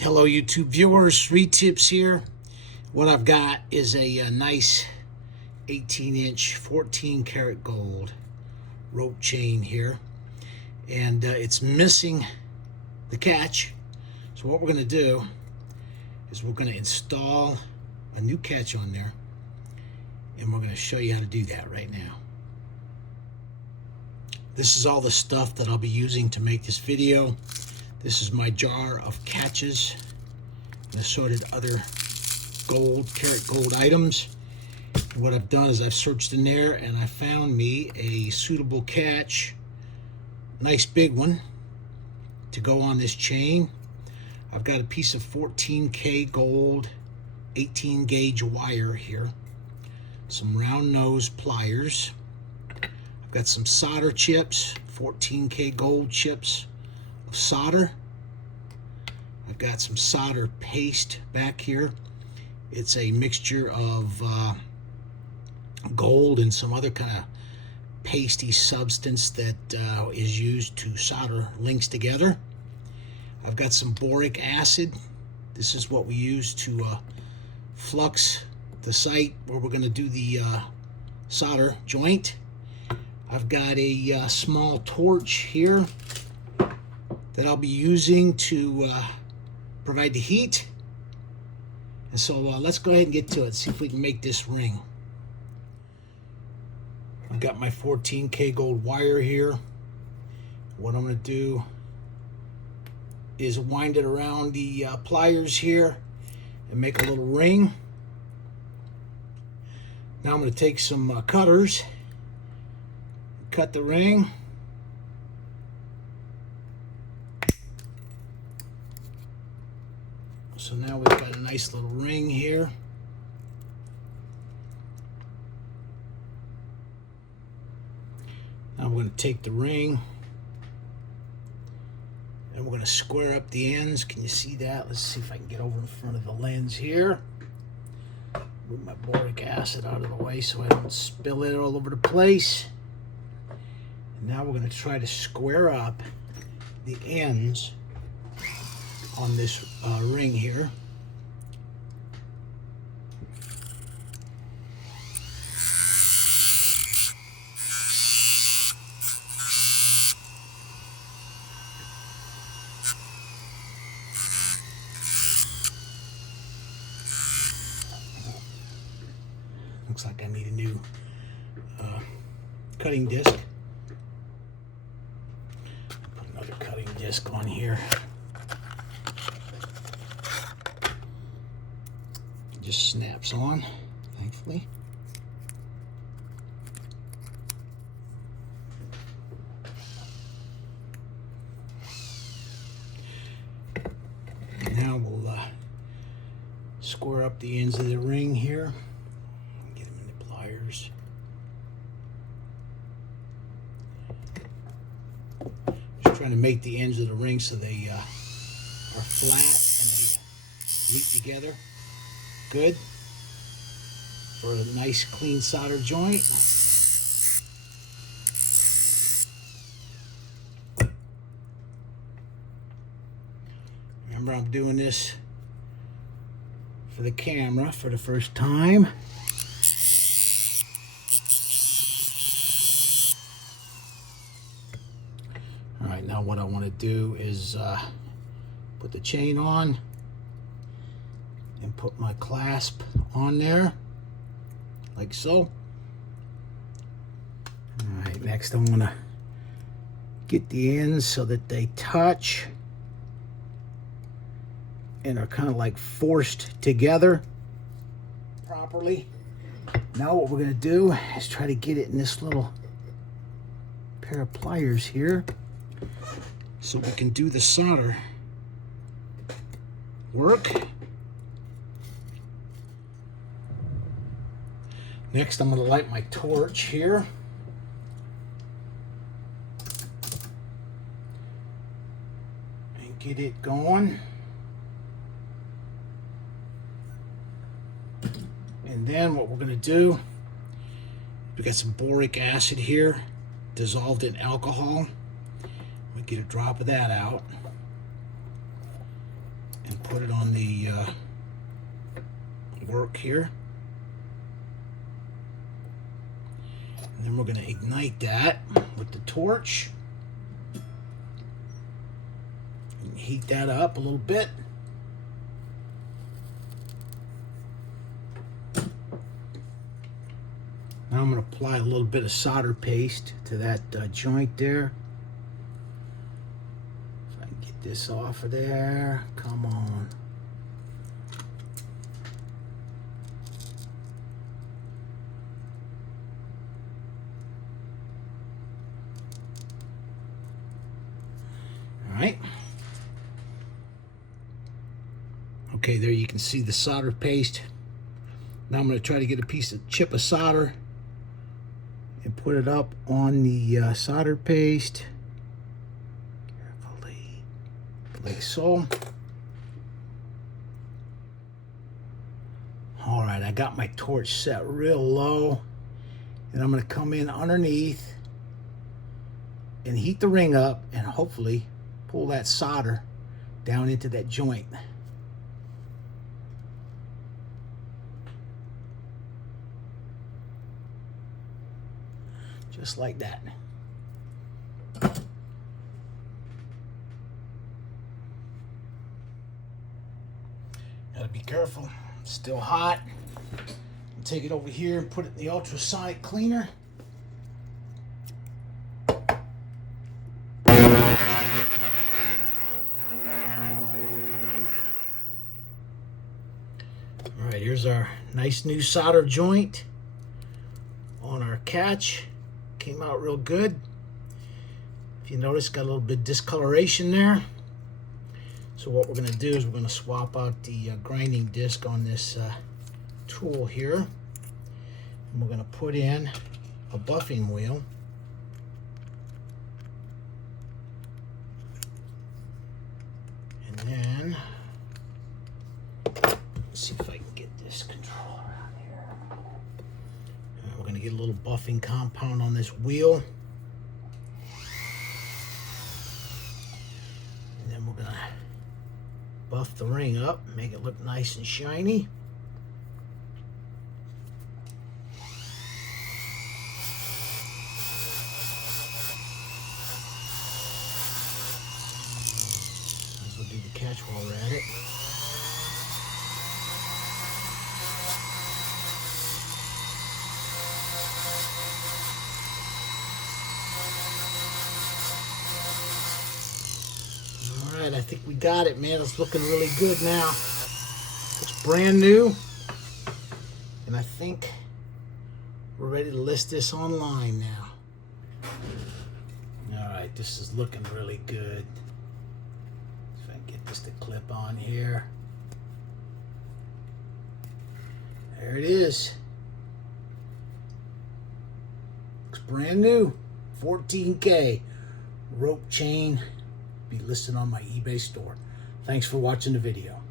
Hello YouTube viewers, Reed Tips here. What I've got is a nice 18-inch 14 karat gold rope chain here, and it's missing the catch. So what we're going to do is we're going to install a new catch on there, and we're going to show you how to do that right now. This is all the stuff that I'll be using to make this video. This is my jar of catches and assorted other karat gold items. And what I've done is I've searched in there and I found me a suitable catch, nice big one, to go on this chain. I've got a piece of 14K gold 18 gauge wire here, some round nose pliers. I've got some solder chips, 14K gold chips of solder. I've got some solder paste back here. It's a mixture of gold and some other kind of pasty substance that is used to solder links together. I've got some boric acid. This is what we use to flux the site where we're going to do the solder joint. I've got a small torch here that I'll be using to provide the heat. And so let's go ahead and get to it, see if we can make this ring. I've got my 14K gold wire here. What I'm going to do is wind it around the pliers here and make a little ring. Now I'm going to take some cutters, cut the ring. So now we've got a nice little ring here. Now we're going to take the ring and we're going to square up the ends. Can you see that? Let's see if I can get over in front of the lens here. Move my boric acid out of the way so I don't spill it all over the place. And now we're going to try to square up the ends on this ring here. Looks like I need a new cutting disc. Put another cutting disc on here. Just snaps on, thankfully. Now we'll square up the ends of the ring here. Get them in the pliers. Just trying to make the ends of the ring so they are flat and they meet together. Good for a nice clean solder joint. Remember, I'm doing this for the camera for the first time. All right, now what I want to do is put the chain on and put my clasp on there, like so. All right, next I'm gonna get the ends so that they touch and are kind of like forced together properly. Now what we're gonna do is try to get it in this little pair of pliers here so we can do the solder work. Next, I'm going to light my torch here. And get it going. And then what we're going to do, we got some boric acid here, dissolved in alcohol. We get a drop of that out. put it on the work here. And then we're going to ignite that with the torch. And heat that up a little bit. Now I'm going to apply a little bit of solder paste to that joint there. If I can get this off of there. Come on. All right. Okay, there you can see the solder paste. Now I'm going to try to get a chip of solder and put it up on the solder paste carefully, like so. All right, I got my torch set real low, and I'm going to come in underneath and heat the ring up and hopefully pull that solder down into that joint. Just like that. Gotta be careful, it's still hot. I'll take it over here and put it in the ultrasonic cleaner. All right, here's our nice new solder joint on our catch. Came out real good. If you notice, got a little bit of discoloration there. So what we're going to do is we're going to swap out the grinding disc on this tool here. And we're going to put in a buffing wheel. And then, let's see if I can get this controller out here. We're going to get a little buffing compound on this wheel. And then we're going to buff the ring up, make it look nice and shiny. This will do the catch while we're at it. I think we got it, man. It's looking really good now. Looks brand new. And I think we're ready to list this online now. All right, this is looking really good. If I can get this to clip on here. There it is. Looks brand new. 14K rope chain. Be listed on my eBay store. Thanks for watching the video.